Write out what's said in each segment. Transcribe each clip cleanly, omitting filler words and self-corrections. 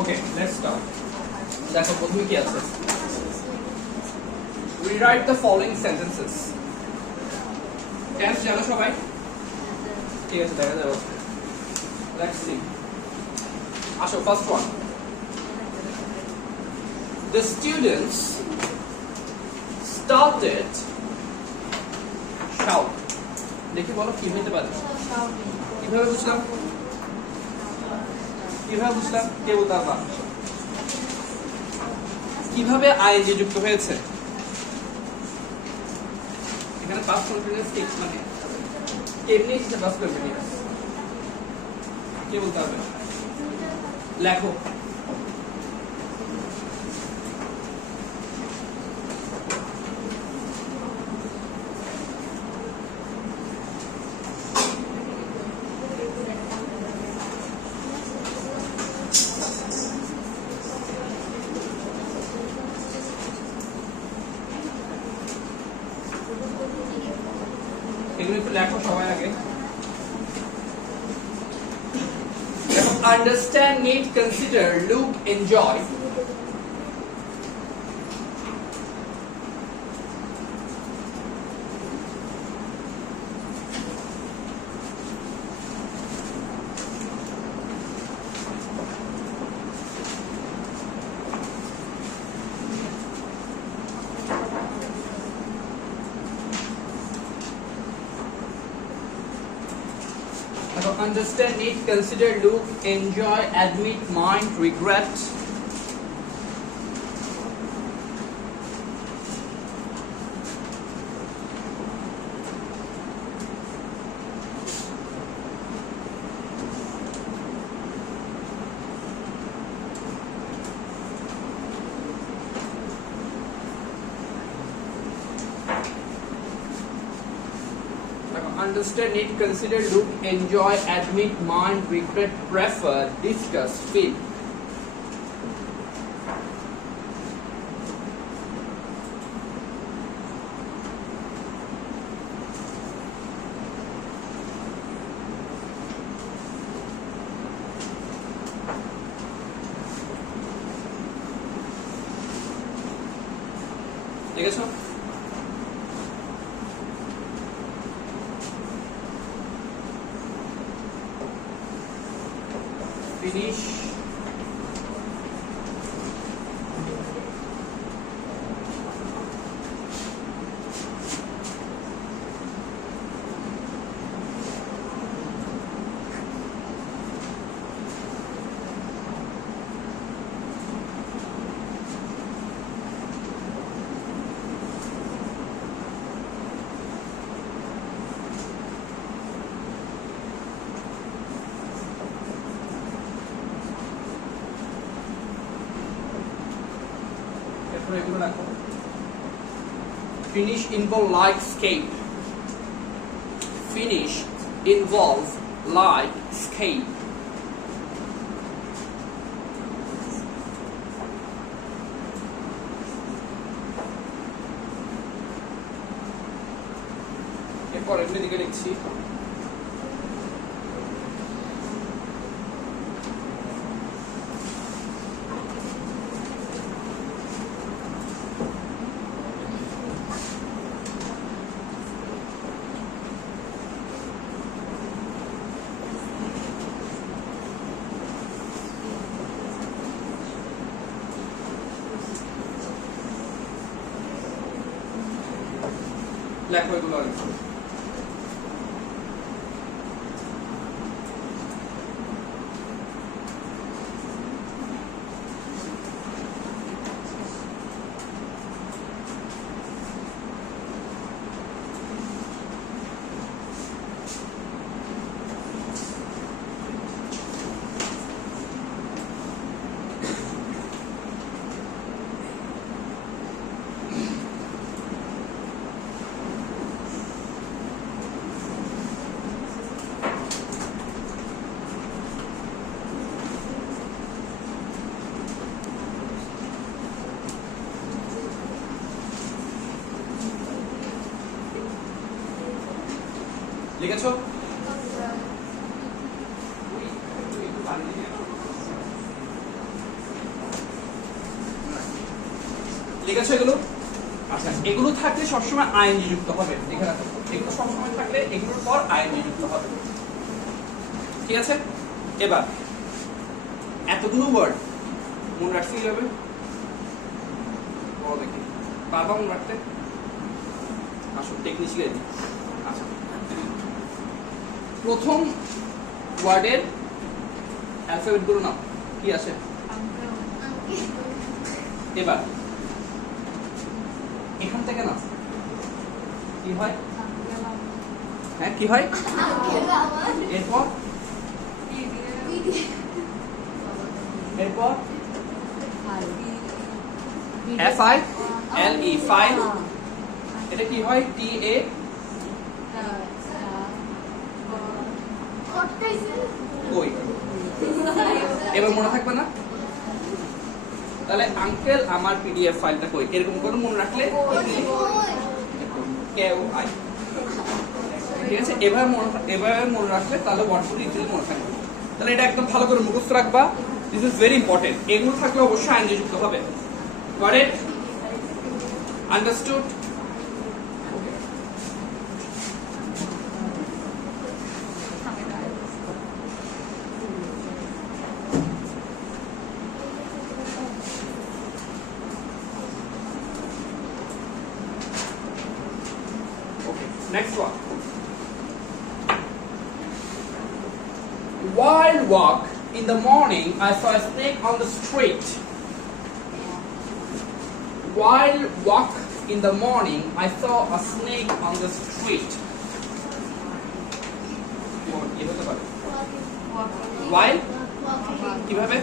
Okay, let's start. দেখো প্রথমে কি আছে? Rewrite the following sentences. Tense জানো সবাই? ঠিক আছে, দেখা যাবে। Let's see. আসো, first one. The students started shout. দেখি বলো কি হতে পারে? কিভাবে বুঝলাম? কিভাবে বুঝলাম? কে বলতে পারবা? কিভাবে আইএনজি যুক্ত হয়েছে? এখানে পাস্ট কন্টিনিউয়াস টেন্স মানে কেমনে হচ্ছে পাস্ট কন্টিনিউয়াস? কে বলতে পারবে? লেখো। এগুলো একটু লেখো সবাই আগে। Understand, need, consider, look, enjoy. Understand, need, consider, look, enjoy, admit, mind, regret. Understand, need, consider, look, enjoy, admit, mind, regret, prefer, discuss, feel. ঠিক আছে? Finish. Finish involve like escape. Finish involve like escape. এরপর এমনি দিকে লিখছি। লেখো এগুলো আগে। লিখেছো? ঠিক আছে এগুলো? আচ্ছা, এগুলো থাকলে সবসময় আইএনজি যুক্ত হবে। দেখে রাখো, এগুলো সবসময় থাকলে এগুলোর পর আইএনজি যুক্ত হবে। ঠিক আছে? এবার এতগুলো ওয়ার্ড মনে রাখতে কিভাবে? বলো দেখি, পারবা মনে রাখতে? আসো টেকনিক শিখে দিই। আচ্ছা, প্রথম ওয়ার্ডের অ্যালফাবেট গুলো নাও, কি আছে? এবার এখান থেকে না কি হয়? হ্যাঁ কি হয়? এরপর এরপর FILE ফাইল, এটা কি হয়? TA কই? এবার মনে থাকবে না? তাহলে আঙ্কেল আমার PDF ফাইলটা কই, এরকম করে মনে রাখলে KOI। ঠিক আছে? এবার মনে রাখলে তাহলে ওয়ার্ডগুলো ইজিলি মনে থাকবে। তাহলে এটা একদম ভালো করে মুখস্থ রাখবা, দিস ইজ ভেরি ইম্পর্টেন্ট। এগুলো থাকলে অবশ্যই আইএনজি যুক্ত হবে। Got it? Understood? Next one. While walk in the morning, I saw a snake on the street. While walk in the morning, I saw a snake on the street. While কিভাবে?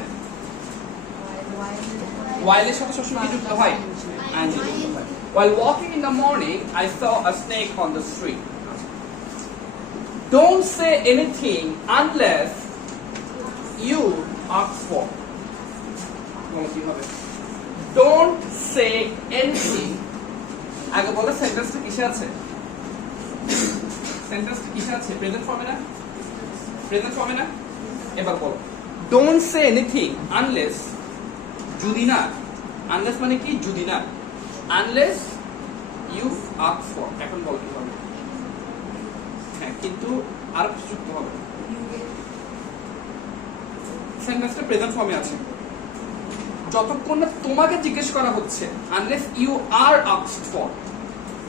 While এর সাথে সবসময় কি যুক্ত হয়? And যুক্ত হয়। While walking in the morning, I saw a snake on the street. Don't say anything unless you ask for. Don't say anything. আগে বলো সেন্টেন্সটা কিসে আছে? সেন্টেন্সটা কিসে আছে? প্রেজেন্ট ফর্মে না? প্রেজেন্ট ফর্মে না? এবার বলো, don't say anything unless, যদি না, unless মানে কি? যদি না, unless you ask for। এখন বল কি হবে? হ্যাঁ, কিন্তু আর কিছু যুক্ত হবে। সেন্টেন্সটা প্রেজেন্ট ফর্মে আছে। যতক্ষণ না তোমাকে জিজ্ঞেস করা হচ্ছে, unless you are asked for,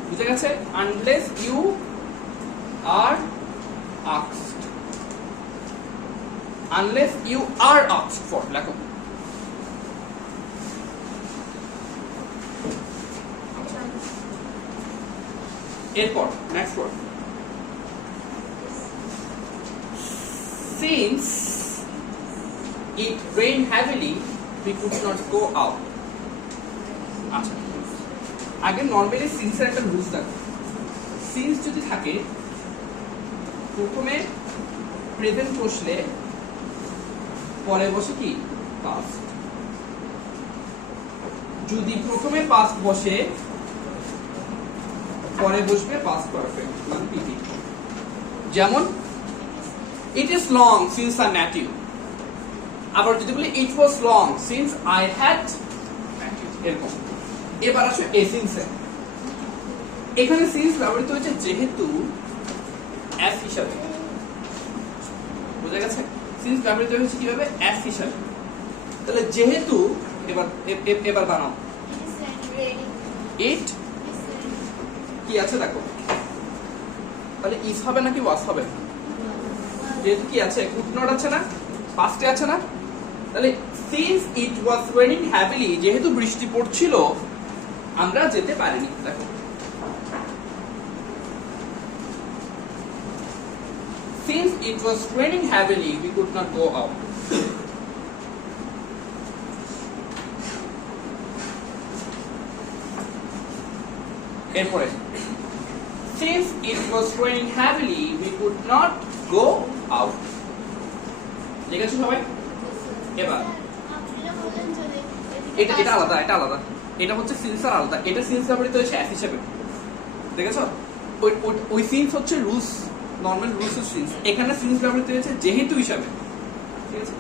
বুঝে গেছে? unless you are asked, unless you are asked for লেখো। এরপর next word, since it rained heavily we could not go out। আচ্ছা, আগে নরমালি সিন্স এর একটা রুলস দেখো। সিন্স যদি থাকে প্রথমে প্রেজেন্ট বসলে পরে বসে কি? পাস্ট। যদি প্রথমে পাস্ট বসে পরে বসবে পাস্ট পারফেক্ট মানে পিপি। যেমন it is long since I met you। আবার যদি বলি it was long since I had met you, এরকম। এবার আসো এ সিন্সে। এখানে সিন্স ব্যবহৃত হয়েছে যেহেতু এস হিসাবে, বুঝা গেছে? সিন্স ব্যবহৃত হয়েছে কিভাবে? এস হিসাবে। তাহলে যেহেতু, এবার বানাও ইট কি আছে দেখো, তাহলে ইজ হবে নাকি ওয়াজ হবে? যেহেতু কি আছে? কুড নট আছে না, পাস্টে আছে না? তাহলে since it was raining heavily, যেহেতু বৃষ্টি পড়ছিল আমরা যেতে পারিনি। দেখো, since it was raining heavily we could not go out। এরপরে since it was raining heavily we could not go out। ঠিক আছে সবাই? এবার এটা আলাদা, এটা আলাদা, এটা হচ্ছে সিন্স আর আলাদা। এটা সিন্স ব্যবহৃত হয়েছে অ্যাস হিসেবে, দেখেছো? ওই সিন্স হচ্ছে rules, normal rules of since. এখানে সিন্স ব্যবহৃত হয়েছে যেহেতু হিসাবে। ঠিক আছে?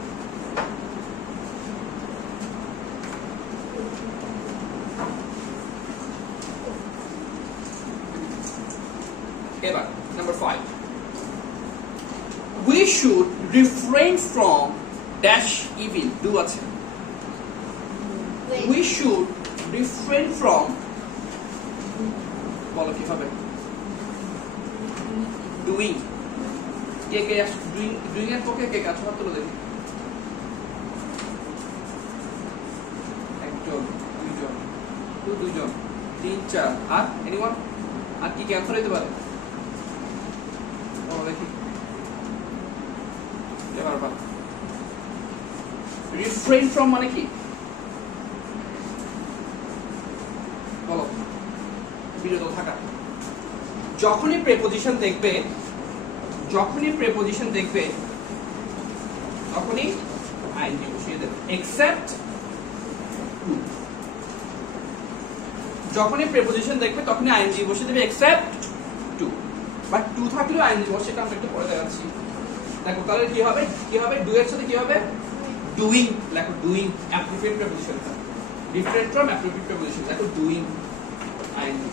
এবার number 5, we should refrain from dash evil. Do আছে, we should refrain from, বলো কিভাবে, doing. কে কে doing এর পক্ষে কে কাজ হাত তুলে দেখি, একজন, দুইজন, দুইজন, 3 4, আর এনিওয়ান, আর কি ক্যান্সার হইতে পারে, বলো দেখি এবার বল। রিফ্রেইন ফ্রম মানে কি বলো, বিরত থাকা। যখনই প্রেপোজিশন দেখবে, তখনই আইএনজি বসিয়ে দেবে, এক্সেপ্ট টু। যখনই প্রেপোজিশন দেখবে তখনই আইএনজি বসিয়ে দেবে এক্সেপ্ট টু, বাট টু থাকলেও আইএনজি বসে, সেটা আমরা একটু পরে দেখাচ্ছি। দেখো তাহলে কি হবে ডু এর সাথে কি হবে, ডুইং। লেখো doing, appropriate preposition, different from appropriate preposition. দেখো ডুইং আইএনজি।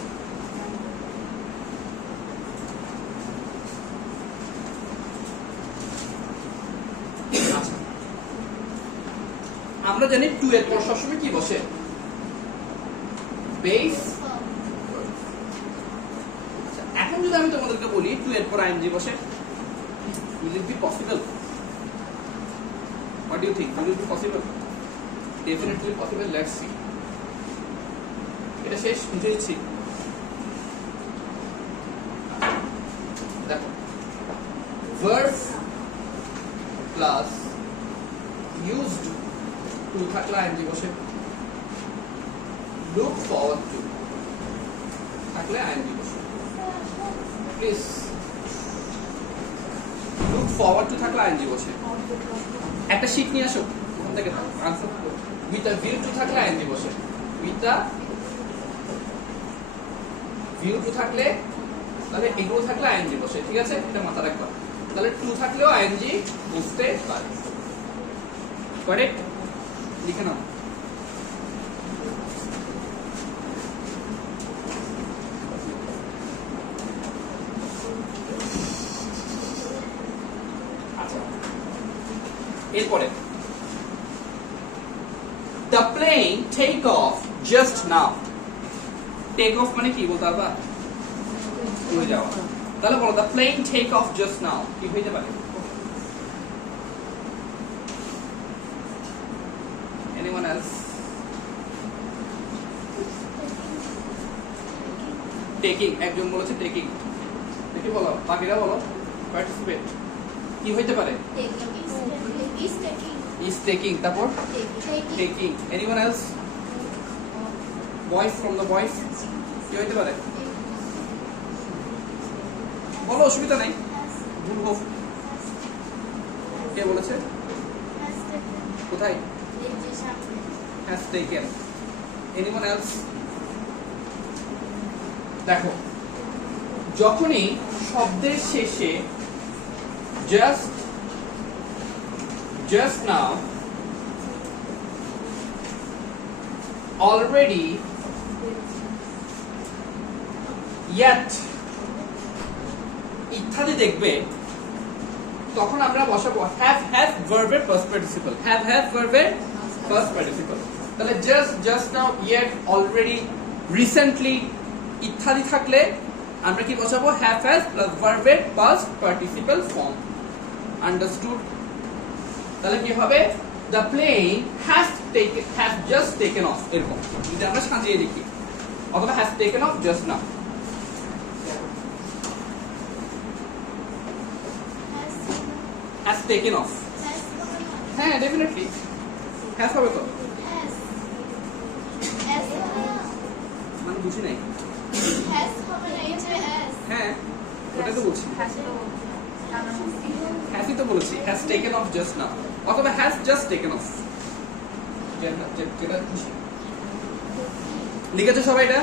আচ্ছা, আমরা জানি টু এর পর সবসময় কি বসে, বেস। এখন যদি আমি তোমাদেরকে বলি টু এর পর আইএনজি বসে, will it be possible? What do you think? Will it be possible? Definitely possible. Let's see. এটা শেষ বুঝেছি। দেখো, verb plus used to থাকলে আইএনজি বসে, look forward to থাকলে আইএনজি বসে। প্লিজ, look forward to থাকলে আইএনজি বসে। একটা শীট নিয়ে আসো ওখান থেকে, answer with a view to থাকলে আইএনজি বসে, with a view to থাকলে, তাহলে এগুলো থাকলে আইএনজি বসে, ঠিক আছে, এটা মাথা রাখবা। তাহলে টু থাকলেও আইএনজি বসতে পারে। কারেক্ট, লিখে নাও। এরপরে the plane take off just now. take off মানে কি বলতে পারবা, উড়ে যাওয়া। তাহলে বলো the plane take off just now কি হইতে পারে, anyone else? taking, একজন বলেছে taking, দেখি বলো, বাকিরা বলো, participate কি হইতে পারে, is taking, তারপর taking, anyone else? voice from the voice কি হইতে পারে, বলো, অসুবিধা নাই, ভুল হোক। কে বলেছে, কোথায়, has taken, anyone else? দেখো, যখনই শব্দের শেষে just now, already, yet ইত্যাদি দেখবে, তখন আমরা বসাবো have verb এর past participle, have verb এর past participle। তাহলে just now, yet, already, recently ইত্যাদি থাকলে আমরা কি বসাবো, have plus verb এর past participle form। understood? তাহলে কি হবে, the plane has just taken off, এরকম যদি আমরা সাজিয়ে লিখি, অথবা has taken off just now। has taken off, হ্যাঁ ডেফিনেটলি has হবে তো, মানে বুঝি নাই, হ্যাঁ ওটা তো বলছি, has তো বলেছি, has taken off just now, অথবা has just taken off, যেটা খুশি। লিখেছো সবাই এটা?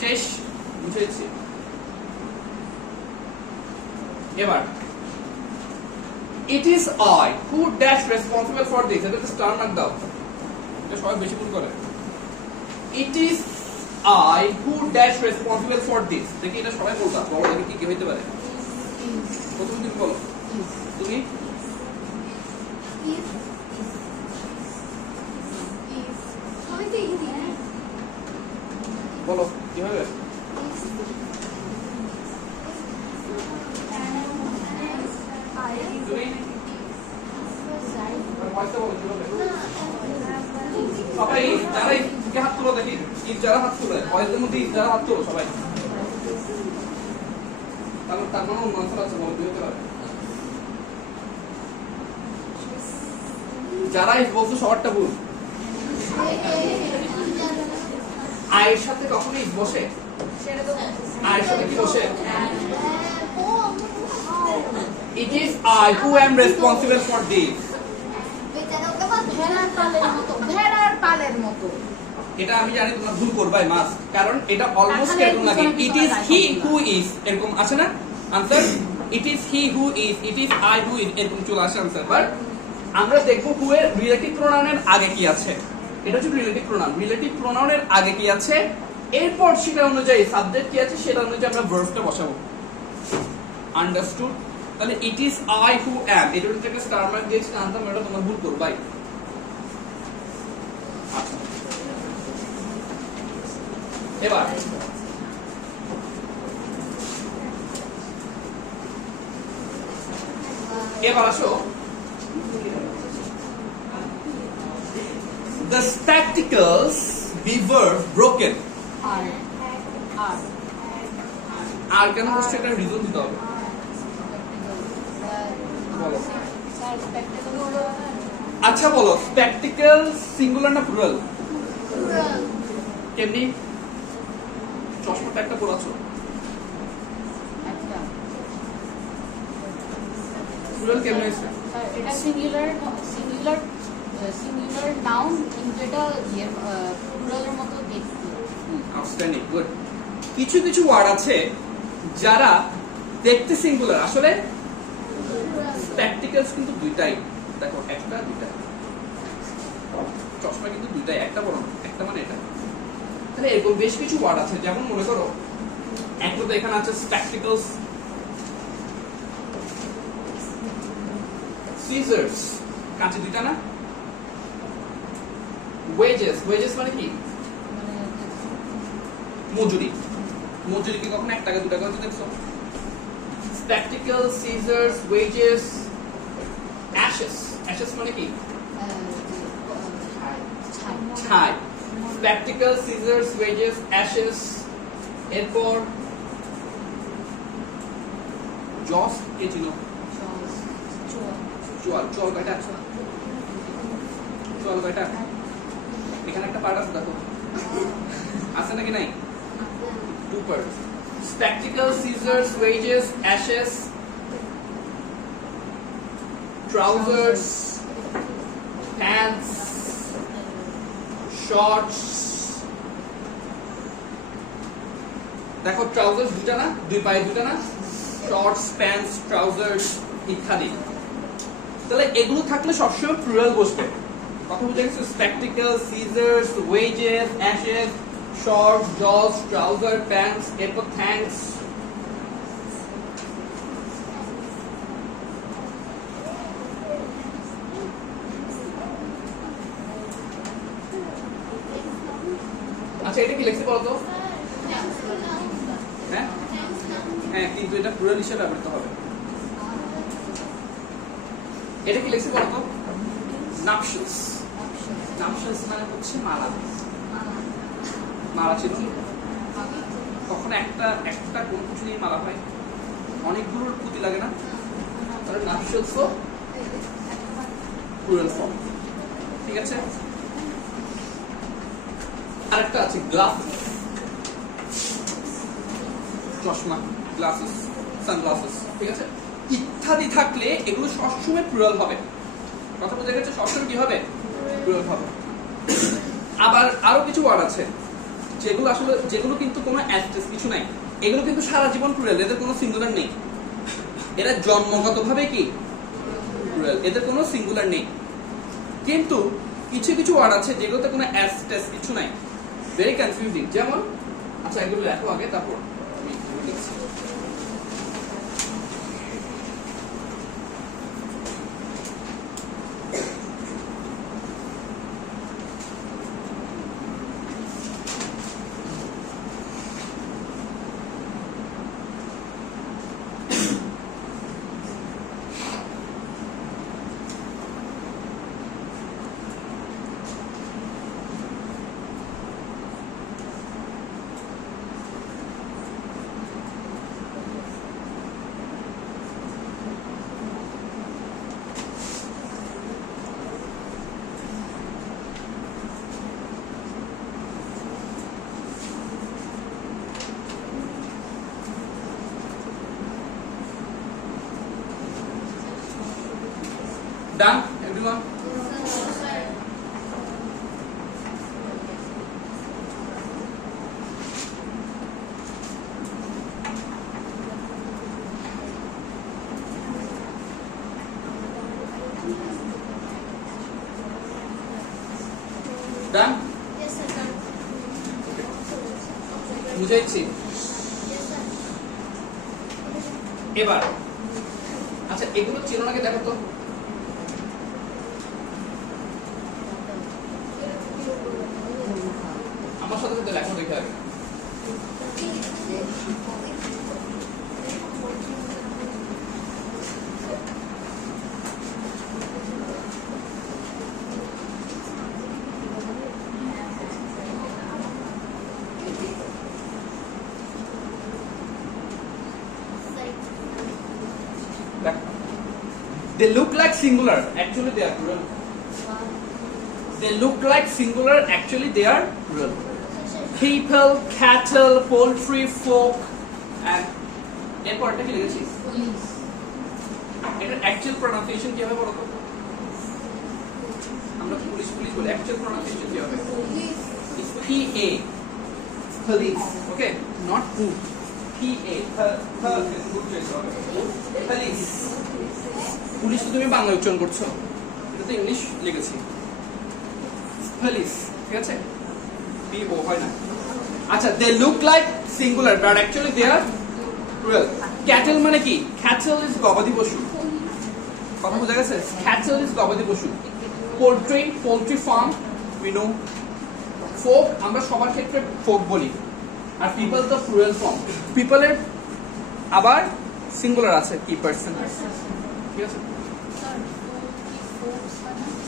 শেষ, বুঝেছি। এবার It is I who dash responsible for this. এটা স্টার মার্ক দাও, এটা সবাই বেশি ভুল করে। It is I who dash responsible for this. দেখি এটা সবাই বলবা, বলো দেখি কি কি হইতে পারে। প্রথম দিন বলো তুমি। বলো কি হবে? তুমি পয়সা বলো কি হবে? সবাই যারা কে হাত তুলো দেখি, ঈদ যারা হাত তুলে পয়সার মধ্যে ঈদ যারা হাত তুলো সবাই, তার মানে অন্য আনসার আছে, বলো কি হতে পারে? যারা ঈদ বলছো সবারটা ভুল। আয়ের সাথে কখনো ঈদ বসে? আয়ের সাথে কি বসে? It is I who am responsible for this. ভেড়ার পালের মতো। এটা আমি জানি তোমরা ভুল করবাই মাস, কারণ এটা অলমোস্ট এরকম লাগে। It is he who is, এরকম আছে না answer? It is he who is, it is I who is, এরকম চলে আসে আনসার। বাট আমরা দেখবো who এর রিলেটিভ প্রোনাউনের আগে কি আছে। এটা হচ্ছে রিলেটিভ প্রোনাউন। রিলেটিভ প্রোনাউনের আগে কি আছে, এরপর সেটা অনুযায়ী সাবজেক্ট কি আছে সেটা অনুযায়ী আমরা ভার্বটা বসাবো। আন্ডারস্টুড? তাহলে ইট ইজ আই হু অ্যাম, এটা হচ্ছে একটা স্টার মার্ক দিয়েছি আনসার, এটা তোমরা ভুল করবাই। আচ্ছা এবার আসো, the spectacles were broken. আর কেন হচ্ছে একটা রিজন দিতে হবে, বলো। আচ্ছা বলো, স্পেকটিক্যাল সিঙ্গুলার না প্লুরাল? কেমনি? চশমাটা একটা পড়াছো, প্লুরাল কেমনে হয়েছে? এটা সিঙ্গুলার নাউন, কিন্তু এটা প্লুরালের মতো দেখতে। Outstanding, good. কিছু কিছু ওয়ার্ড আছে যারা দেখতে সিঙ্গুলার, আসলে স্পেকটিক্যালস কিন্তু দুইটাই, দেখো একটা দুইটা, চশমা কিন্তু দুইটাই, একটা বড় একটা মানে এটা। তাহলে এরকম বেশ কিছু ওয়ার্ড আছে, যেমন মনে করো একটা তো এখানে আছে স্পেকটিক্যালস, সিজার্স কাঁচি দুইটা না, ওয়েজেস, ওয়েজেস মানে কি? মজুরি। মজুরি কি কখনো 1 টাকা 2 টাকা হচ্ছে দেখছো? Spectacle, scissors, wages, ashes. Ashes মানে কি? ছাই। Spectacle, scissors, wages, ashes. এরপর জস কে চিনো? চোয়াল। চোয়াল কয়টা? চোয়াল কয়টা? এখানে একটা পার্ট আছে দেখো, আছে নাকি নাই? 2 parts. Spectacles, scissors, wedges, ashes, trousers, pants, shorts. দেখো ট্রাউজার্স দুটো না, দুই পায়ে দুটো না, শর্টস, প্যান্টস, ট্রাউজার্স ইত্যাদি। তাহলে এগুলো থাকলে সবসময় প্লুরাল বসবে। কথা বুঝে গেছো? Spectacle, scissors, wages, ashes, shorts, jaws, trouser, pants, এরপর থ্যাঙ্কস। আচ্ছা এটা কি লিখতে বলতো? হ্যাঁ হ্যাঁ, কিন্তু এটা প্লুরাল হিসেবে ব্যবহৃত হবে। এটা কি লিখতে বলতো? নাপশালস। নাপশালস মানে হচ্ছে মালা। মালা ছিল কখনো একটা কোন কিছু নিয়ে মালা হয়, অনেকগুলোর পুঁতি লাগে না, তাহলে নাপশালস প্লুরাল ফর্ম। ঠিক আছে? আরেকটা আছে গ্লাসেস, চশমা, গ্লাসেস, সানগ্লাসেস। ঠিক আছে? ইত্যাদি থাকলে এগুলো সবসময় প্লুরাল হবে। কথা বুঝে গেছে? সবসময় কি হবে? প্লুরাল হবে। আবার আরো কিছু ওয়ার্ড আছে যেগুলো কিন্তু কোনো অ্যাডজেক্টিভ কিছু নাই, এগুলো কিন্তু সারা জীবন প্লুরাল, এদের কোনো সিঙ্গুলার নেই, এরা জন্মগতভাবে কি প্লুরাল, এদের কোনো সিঙ্গুলার নেই। কিন্তু কিছু কিছু ওয়ার্ড আছে যেগুলোতে কোনো এস টেস কিছু নাই, ভেরি কনফিউজিং। যেমন আচ্ছা এগুলো লেখো আগে, তারপর আমি লিখছি। Done, everyone? Done? Yes, sir. Done. বুঝাইছি? Yes, sir. এবার আচ্ছা এগুলো চিনো নাকি দেখো তো। আমার সাথে সাথে লেখা দেখে আগে। They look like singular, actually they are plural. They look like singular, actually they are plural. People, cattle, poultry, folk, and এরপরটা কি লিখেছি? Police. এটার অ্যাকচুয়াল প্রনাউন্সিয়েশন কি হবে বলো তো? আমরা পুলিশ পুলিশ বলি, অ্যাকচুয়াল প্রনাউন্সিয়েশন কি হবে? Police. It's P-A. Police, okay? Not food. P-A. Good choice হবে. Police. পুলিশ তো তুমি বাংলা উচ্চারণ করছো, এটা তো ইংলিশ লিখেছি। পুলিশ, ঠিক আছে? P-O হয় না। আচ্ছা, they look like singular but actually they are plural. Cattle মানে কি? Cattle is গবাদি পশু। কথা বোঝা গেছে? Cattle is গবাদি পশু। Poultry farm, we know. Folk আমরা সবার ক্ষেত্রে folk বলি। আর people তো plural form. People এর আবার সিঙ্গুলার আছে কি পারসন। ঠিক আছে?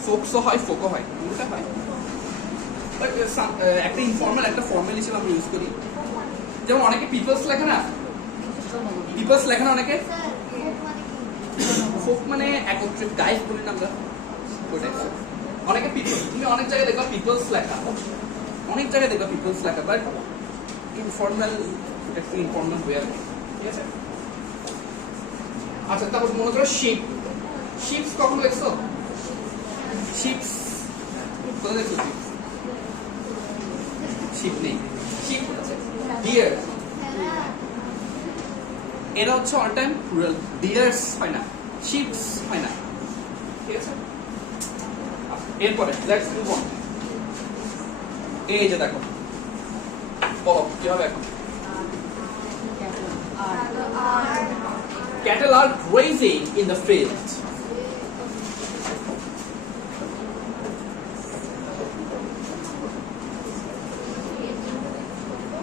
ফোকসও হয়, ফোকও হয়, দুটোটা হয়। বাট একটা ইনফর্মাল একটা ফর্মাল হিসেবে আমরা ইউজ করি। যেমন অনেকে পিপলস লেখে না, পিপলস লেখে না অনেকে। ফোক মানে একত্রিত, গাইড বলি না আমরা, ওটাই অনেকে পিপল। তুমি অনেক জায়গায় দেখবা পিপলস লেখা, অনেক জায়গায় দেখবা পিপলস লেখা, বাট ইনফর্মাল একটু ইনফর্মাল হয়ে আর কি। ঠিক আছে? আচ্ছা তারপর মনে করো শিপ। শিপস কখন দেখছো? শিপস কোথায় দেখছো? শিপ নেই, শিপ আছে। ডিয়ার, এরা হচ্ছে অল টাইম প্লুরাল। ডিয়ার্স হয় না, শিপস হয় না। ঠিক আছে? এরপরে লেটস মুভ অন। এই যে দেখো, বলো কি হবে এখন? Cattle are grazing in the field.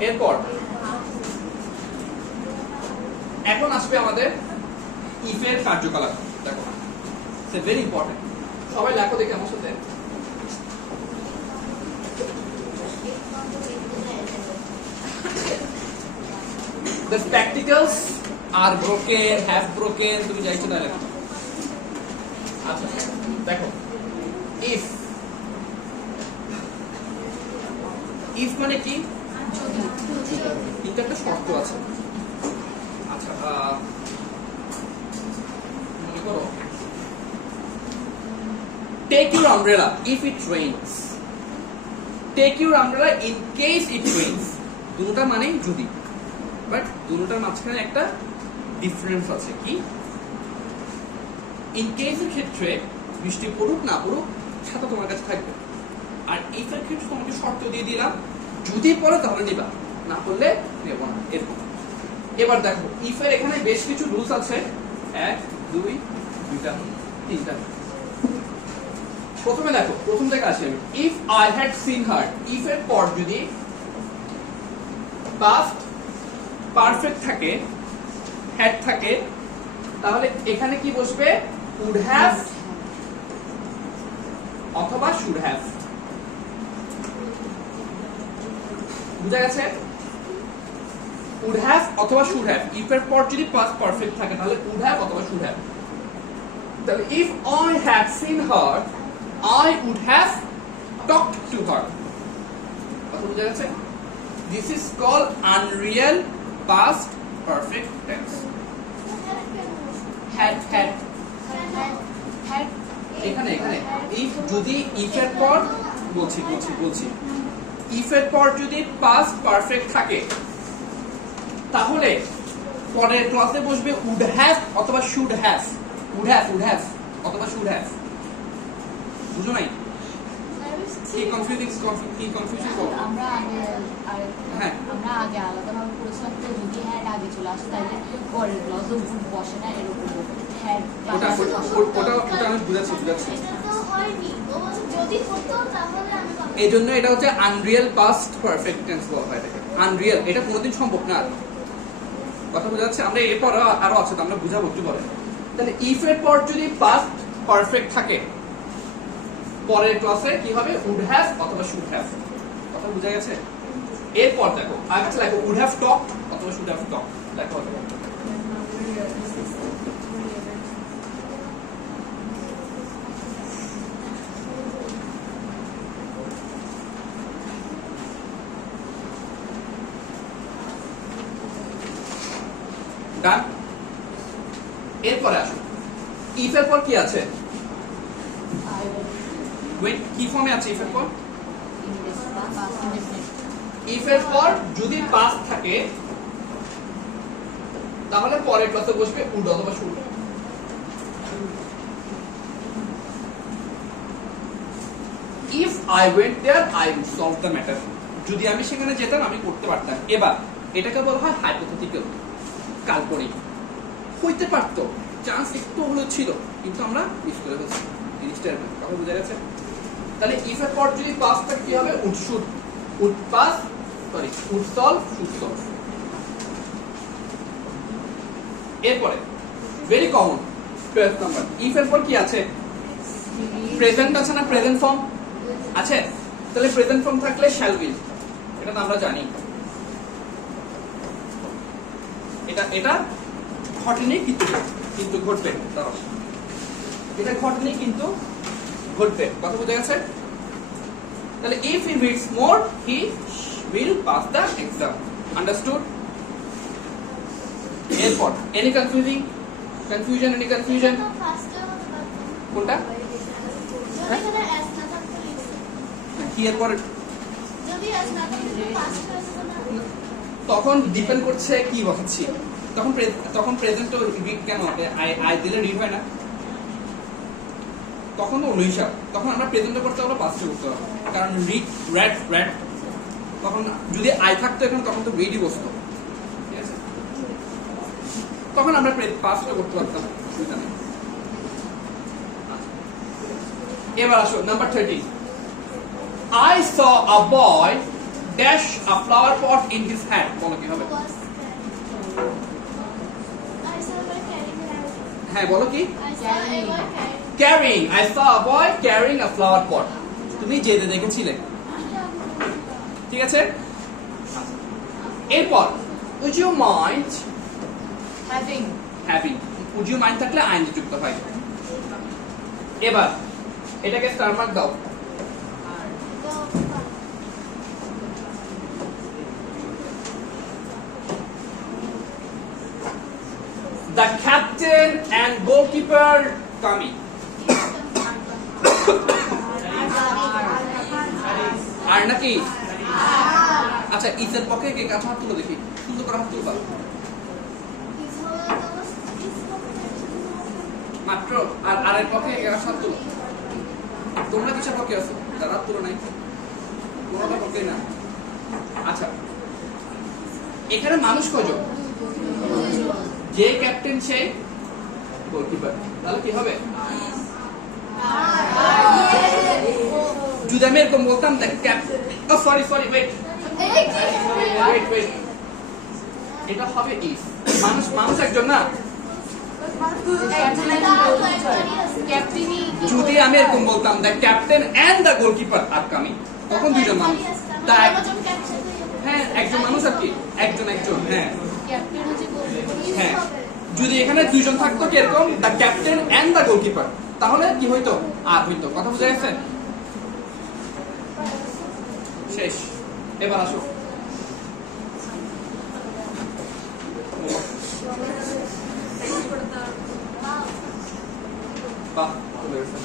এরপর এখন আসবে আমাদের ইফের কার্যকলাপ। দেখো, ইটস ভেরি ইম্পর্টেন্ট। সবাই লেখো দেখে আমার সাথে। The spectacles are broken, have broken, তুমি যাইছো তাহলে। আচ্ছা দেখো, if মানে কি? কিন্তু একটা শর্ত আছে। আচ্ছা মনে করো, take your umbrella if it rains. Take your umbrella in case it rains. দুটোটা মানে যদি, বাট দুটোটার মাঝখানে একটা ডিফারেন্স আছে। কি? ইন কেসের ক্ষেত্রে বৃষ্টি পড়ুক না পড়ুক ছাতা তোমার কাছে থাকবে। আর ইফের ক্ষেত্রে তোমাকে শর্ত দিয়ে দিলাম, যদি পড়ে তাহলে নিবা, না পড়লে নেব না, এরকম। এবার দেখো ইফের এখানে বেশ কিছু রুলস আছে, 1 2 2টা 3টা। প্রথমে দেখো, প্রথম থেকে আসি আমি। If I had seen her, if এর পর যদি পাস্ট পারফেক্ট থাকে, হ্যাড থাকে, তাহলে এখানে কি বসবে? উড হ্যাভ অথবা শুড হ্যাভ। বুঝা গেছে? উড হ্যাভ অথবা শুড হ্যাভ। ইফ এর পর যদি পাস্ট পারফেক্ট থাকে তাহলে উড হ্যাভ অথবা শুড হ্যাভ। তাহলে if I had seen her, I would have talked to her. কথা বুঝা গেছে? This is called unreal past perfect tense. Had এখানে if যদি if এর পর বলছি if এর পর যদি past perfect থাকে তাহলে পরের ক্লাসে বসবে would have অথবা should have, would have অথবা should have। বুঝো নাই? কি কনফিউশন করো? আমরা হ্যাঁ, আগে আলাদাভাবে পড়েছিলাম তো, যদি হ্যাড আগে চলে আসে তাহলে পরের ক্লাস বসে না, এরকম হ্যাড ওটা আমি বুঝাচ্ছি। এটা তো হয়নি, ও যদি হতো তাহলে আমি পাবো। এই জন্য এটা হচ্ছে আনরিয়েল পাস্ট পারফেক্ট টেন্স বলা হয় এটাকে। আনরিয়েল, এটা কোনোদিন সম্ভব না। কথা বোঝা যাচ্ছে? আমরা এরপর আরো আছে তো, আমরা বুঝাবো একটু পরে। তাহলে ইফ এর পর যদি পাস্ট পারফেক্ট থাকে পরের ক্লাসে কি হবে? উড হ্যাভ অথবা শুড হ্যাভ। কথা বুঝা গেছে? এরপর দেখো আমি কাছে লেখো উড হ্যাভ টকড অথবা শুড হ্যাভ টকড লেখা হবে। ডান। এরপরে আসো, ইফ এর পর কি আছে? কি ফর্মে আছে ইফ এর পর? ইফ এর পর যদি পাস্ট থাকে তাহলে পরের ক্লাসে বসবে উড অথবা should. If I went there I would solve the matter. যদি আমি সেখানে যেতাম আমি করতে পারতাম। এবার এটাকে বলা হয় হাইপোথেটিক্যাল, কাল্পনিক। হইতে পারতো, চান্স একটু হলেও ছিল, কিন্তু আমরা মিস করে ফেলছি জিনিসটা। কথা বুঝা গেছে? তাহলে ইফ এর পর যদি পাস্ট থাকে কি হবে? Would should, would pass, sorry would solve, should solve. এরপরে ভেরি কমন 12 নাম্বার, ইফ এর পর কি আছে? প্রেজেন্ট আছে না? প্রেজেন্ট ফর্ম আছে। তাহলে প্রেজেন্ট ফর্ম থাকলে শ্যাল উইল, এটা তো আমরা জানি। এটা ঘটেনি কিন্তু ঘটবে। দাঁড়াও, এটা ঘটেনি কিন্তু ঘটবে। কথা বুঝা গেছে? তাহলে if he reads more he will pass the exam. Understood? এরপর any confusion? Any confusion? তো ফার্স্টে হতে পারতো। কোনটা? যদি এখানে অ্যাস না থাকতো লিখতে। কি এরপর? যদি অ্যাস না থাকতো ফার্স্ট হয়ে যেত না। তখন ডিপেন্ড করছে কি বলছি। তখন প্রেজেন্ট তো কেন হবে? আই দিলে রিড হয় না, তখন তো অন্য হিসাব। তখন আমরা প্রেজেন্ট করতে হবে, পাস্টে করতে হবে। কারণ রিড রেড তখন যদি আই থাকতো এখানে তখন তো রিডই বসতো, ঠিক আছে? তখন আমরা পাস্টে করতে পারতাম, অসুবিধা নেই। এবার আসো number 13। I saw a boy dash a flower pot in his hand. বলো কি হবে? হ্যাঁ বলো কি? Carrying. I saw a boy carrying a flower pot. তুমি যেতে দেখেছিলে, ঠিক আছে? এরপর would you mind having would you mind থাকলে আইন যুক্ত হয়। এবার এটাকে স্টার মার্ক দাও। The captain and goalkeeper coming. আর নাকি? আচ্ছা, ইসের পক্ষে কে কাছে হাত তুলো দেখি, সুন্দর করে হাত তুলবা। মাত্র আর আরেক পক্ষে 11 তুলো। তোমরা কিসের পক্ষে আছো? যারা তুলো নাই কোনটা পক্ষে না। আচ্ছা এখানে মানুষ কয়জন? যে ক্যাপ্টেন সে গোলকিপার, তাহলে কি হবে? যদি আমি এরকম বলতাম the captain, oh sorry wait, এটা হবে ইফ। মানুষ একজন না। যদি আমি এরকম বলতাম the captain and the goalkeeper are coming, তখন দুইজন মানুষ। হ্যাঁ একজন মানুষ আর কি, একজন হ্যাঁ হ্যাঁ। যদি এখানে দুইজন থাকতো কি এরকম the captain and the goalkeeper, তাহলে কি হইতো? আর হইতো। কথা বুঝা গেছে? শেষ। এবার আসো বাহ চলে গেছে।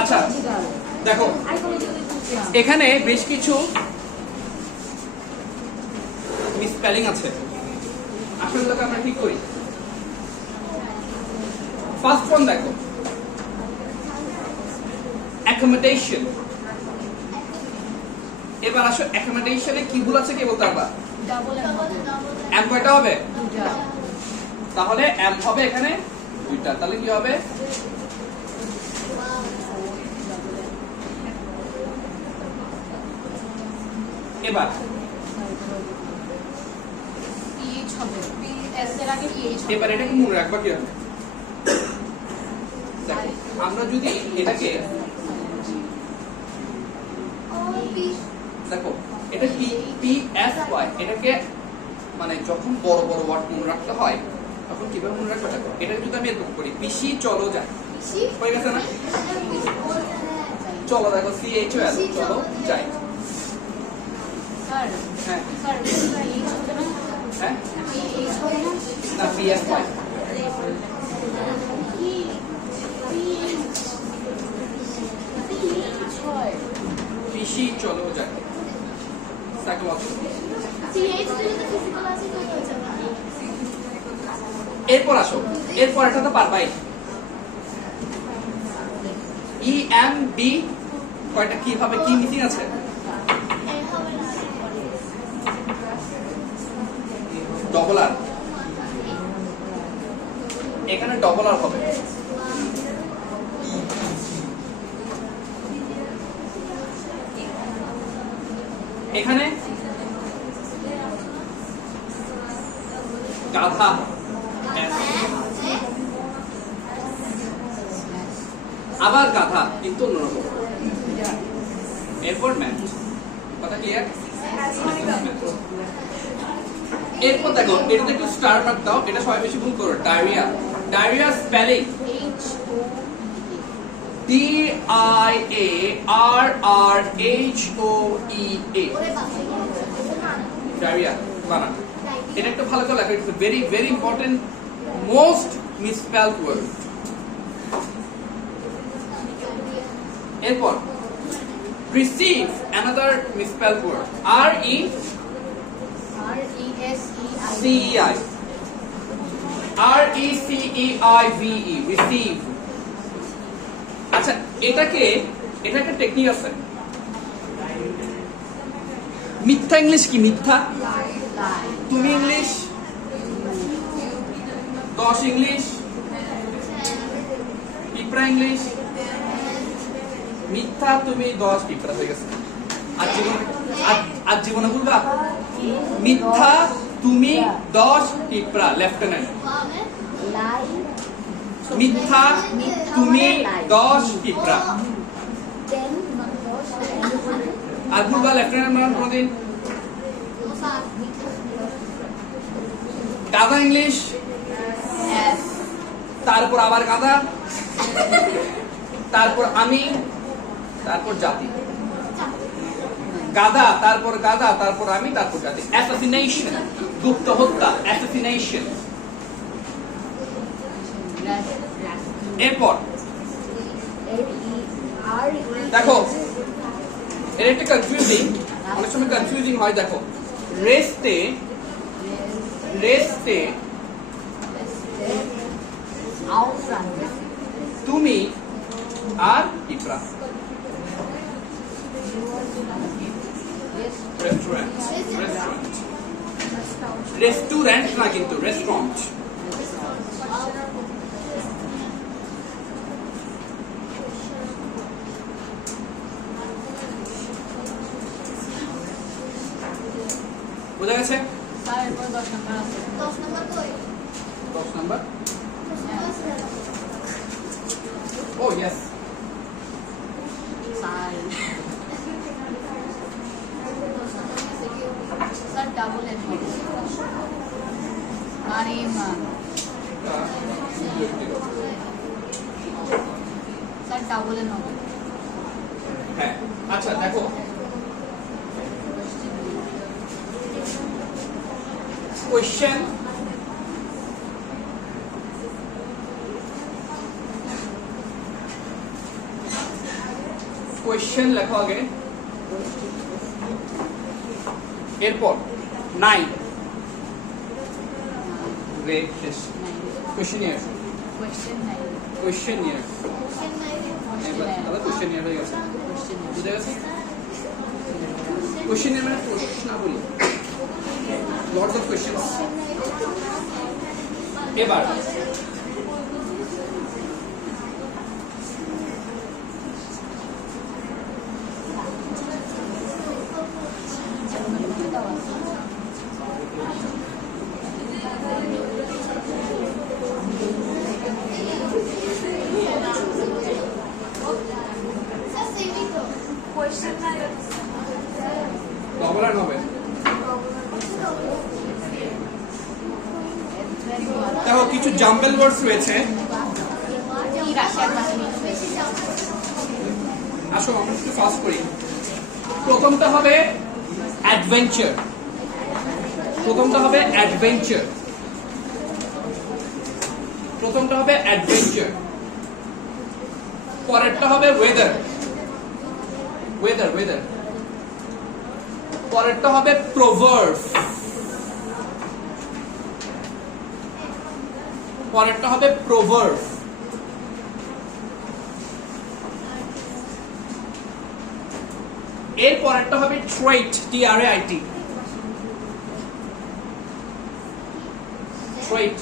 আচ্ছা দেখো এখানে বেশ কিছু মিসস্পেলিং আছে, আসলে এগুলোকে আমরা ঠিক করি। ফার্স্ট ওয়ান দেখো, অ্যাকোমোডেশন। এবার আসো অ্যাকোমোডেশনে কি ভুল আছে কে বলতে পারবা? এম কয়টা হবে? তাহলে এম হবে এখানে দুইটা, তাহলে কি হবে? এবার এবার এটাকে মনে রাখবা কি হবে? দেখো আমরা যদি এটাকে দেখো এটা পি এস ওয়াই, এটাকে মানে যখন বড় বড় ওয়ার্ড মনে রাখতে হয় তখন কিভাবে মনে রাখবে? দেখো এটা যদি আমি এরকম করি পিসি চলো যাই, হয়ে গেছে না? চলো দেখো সি এইচ ও এল, চলো যাই। হ্যাঁ হ্যাঁ না পি এস ওয়াই, পিসি চলো যাই। এরপর আসো, এরপর এটা তো পারবাই। ই এম বি কয়টা কিভাবে কি মিসিং আছে? ডবল আর, এখানে ডবল আর হবে। এখানে গাধা, আবার গাধা কিন্তু অন্যরকম। এরপর ম্যাথ, কথা ক্লিয়ার? এরপর দেখো এটাতে একটু স্টার মার্ক দাও, এটা সবাই বেশি ভুল করো। Diarrhoea, diarrhoea spelling DIARRHOEA, diarrhoea বানান। এটা একটু ভালো করে লেখো, it's very very important, most misspelled word. এরপর receive, another misspelled word, RECEIVE, RECEIVE, receive. আচ্ছা এটাকে, এটা একটা টেকনিক আছে। মিথ্যা ইংলিশ কি? মিথ্যা তুমি ইংলিশ, 10 ইংলিশ, পিঁপড়া ইংলিশ, মিথ্যা তুমি 10 পিঁপড়া হয়ে গেছে। আর জীবনে বলবা মিথ্যা তুমি 10 পিঁপড়া, লেফটেন্যান্ট। মিথ্যা তুমি 10 পিঁপড়া, আর ভুলবা লেফটেন্যান্ট বানান কোনদিন? গাধা ইংলিশ, Yes. তারপর আবার গাধা, তারপর আমি, তারপর জাতি। গাধা, তারপর আমি, তারপর জাতি। অ্যাসাসিনেশন, গুপ্ত হত্যা, অ্যাসাসিনেশন। এরপর দেখো এটা একটা কনফিউজিং, অনেক সময় কনফিউজিং হয়। দেখো রেস্টে, রেস্টে তুমি আর ইকরা। রেস্টুরেন্ট, রেস্টুরেন্ট, রেস্টুরেন্ট না কিন্তু রেস্টুরেন্ট। বোঝা গেছে? স্যার এরপর 10 নাম্বার আছে। 10 নম্বর কই? 10 number. 10 number sir. Oh yes. Sir sir double N হবে মানে স্যার ডাবল এন হবে। হ্যাঁ আচ্ছা দেখো কোয়েশ্চেন, কোয়েশ্চেন লেখো আগে, এরপর 9 গ্রেড টেস্ট, কোয়েশ্চেনিয়ার, কোয়েশ্চেন নাই। কোয়েশ্চেনিয়ার, কোশ্চেন নাই রে। তাহলে কোয়েশ্চেনিয়ার হয়ে গেছে। বুঝা গেছে? কোয়েশ্চেনিয়ার মানে প্রশ্নাবলী, লটস অফ কোয়েশ্চেন্স। এবার স্যার সেমই তো। কোশ্চেন নাই রে। ডবল আর হবে। দেখো কিছু জাম্বল ওয়ার্ডস রয়েছে, কি রাশিয়ার ভাষা বেশি জানো। আসো আমরা একটু ফাস্ট করি। প্রথমটা হবে অ্যাডভেঞ্চার, প্রথমটা হবে অ্যাডভেঞ্চার, প্রথমটা হবে অ্যাডভেঞ্চার, পরেরটা হবে ওয়েদার, ওয়েদার ওয়েদার, পরেরটা হবে প্রভার্ব, পরেরটা হবে প্রভার্ব, এর পরেরটা হবে ট্রেট, TRAIT, ট্রেট,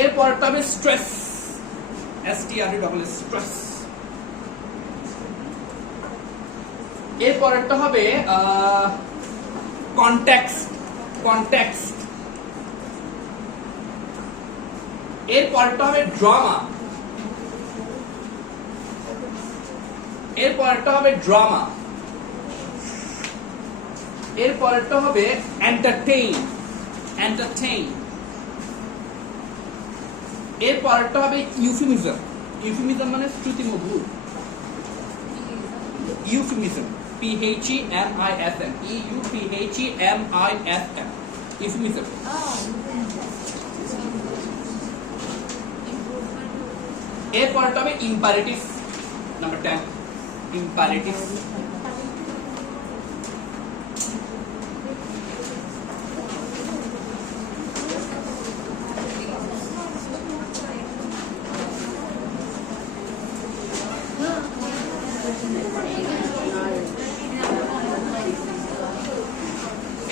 এর পরেরটা হবে স্ট্রেস, STRESS, স্ট্রেস, এর পরেরটা হবে কনটেক্সট, কনটেক্সট, এর পরেরটা হবে ড্রামা, এর পরেরটা হবে ড্রামা, এর পরেরটা হবে এন্টারটেইন, এন্টারটেইন, এর পরেরটা হবে ইউফিমিজম, ইউফিমিজম মানে শ্রুতিমধুর, ইউফিমিজম, PHEMISM, EUPHEMISM, ইউফিমিজম। এর পরেরটা হবে ইম্পারেটিভ, নাম্বার 10, ইম্পারেটিভ,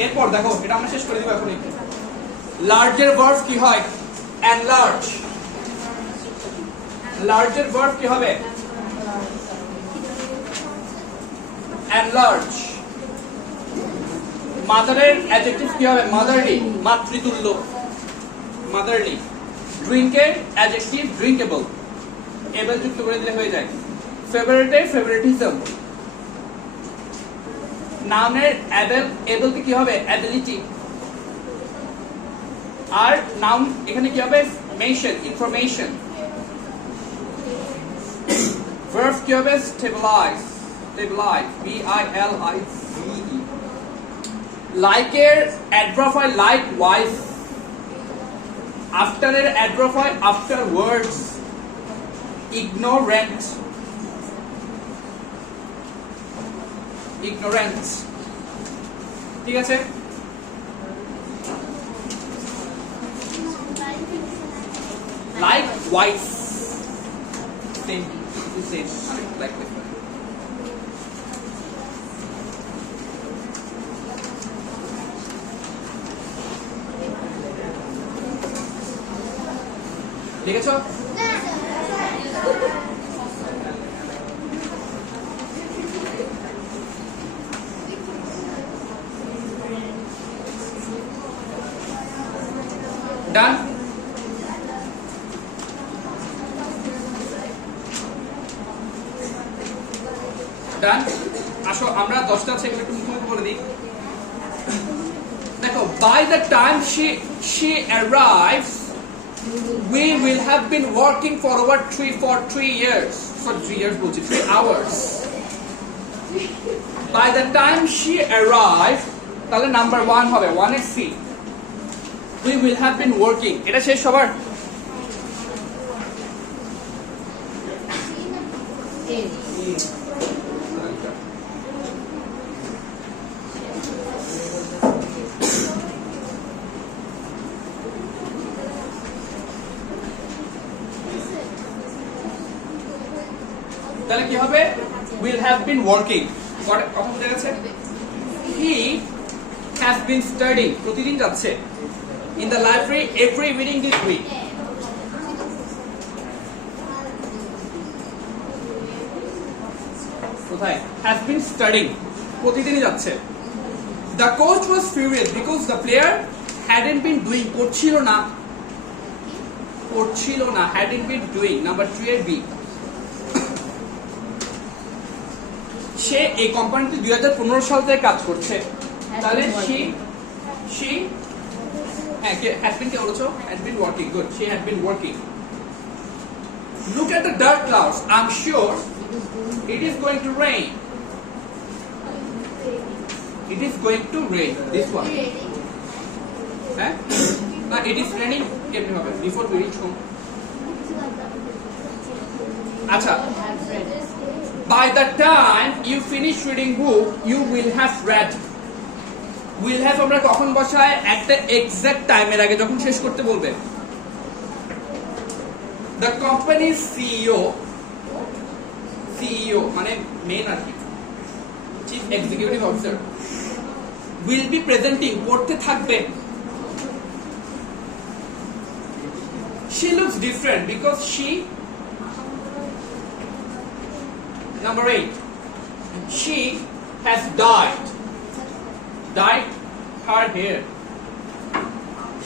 এরপর দেখো এটা আমরা শেষ করে দিব এখনই। লার্জের ভার্ব কি হয়? এনলার্জ, লার্জের ভার্ব কি হবে? এনলার্জ। মাদারের অ্যাডজেক্টিভ কি হবে? মাদারলি, মাতৃতুল্য, মাদারলি। ড্রিঙ্কের অ্যাডজেক্টিভ ড্রিঙ্কেবল, এবল যুক্ত করে দিলে হয়ে যায়। ফেভারিটে ফেভারিটিজম। নাউনের এবল কি হবে? অ্যাবিলিটি। আর নাউন এখানে কি হবে? Mention, information. ভার্ব কি হবে? Stabilize, stabilize, BILIZE। লাইকের অ্যাডভার্ব হয় লাইক ওয়াইজ। আফটারের অ্যাডভার্ব হয় আফটার ওয়ার্ডস। Ignorant, ignorance। ঠিক আছে? Likewise, same, like this one। লিখেছো? ডান? ডান? আসো আমরা 10টা আছে এগুলো একটু মুখোমুখি বলে দিই। দেখো, by the time she arrives we will have been working for over 3 years, for 3 years বলছি, 3 hours। by the time she arrives তাহলে নাম্বার 1 হবে, 1 এর C. we will have been working, এটা শেষ সবার? তাহলে কি হবে? will have been working। কথা বুঝে গেছে? he has been studying, প্রতিদিন যাচ্ছে। in the library every evening this week। কোথায়? has been studying, প্রতিদিনই যাচ্ছে। the coach was furious because the player hadn't been doing, করছিল না, hadn't been doing, নাম্বার 3 এর বি। সে এই কোম্পানিতে 2015 সাল থেকে কাজ করছে, তাহলে she had been কি বলছো? had been working, good, she had been working। look at the dark clouds, I'm sure it is going to rain, it is going to rain, this one। হ্যাঁ না, it is raining কেমনে হবে? before we reach home। আচ্ছা, by the time you finish reading book you will have read, will have আমরা কখন বসাই? একটা exact টাইমের আগে যখন শেষ করতে বলবে। the company's CEO মানে মেন আর কি, chief executive officer, will be presenting, পড়তে থাকবে। she looks different because she, number 8, she has dyed her hair,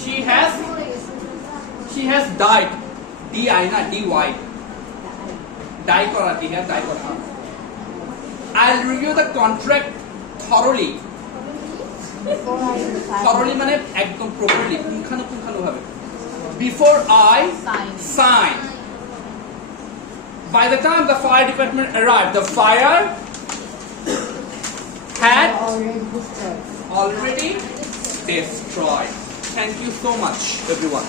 she has dyed, DI না DY, dye করা, hair dye করা। I'll review the contract thoroughly মানে একদম properly, পুঙ্খানুপুঙ্খানুভাবে, before I sign। by the time the fire department arrived the fire had already destroyed। Thank you so much everyone।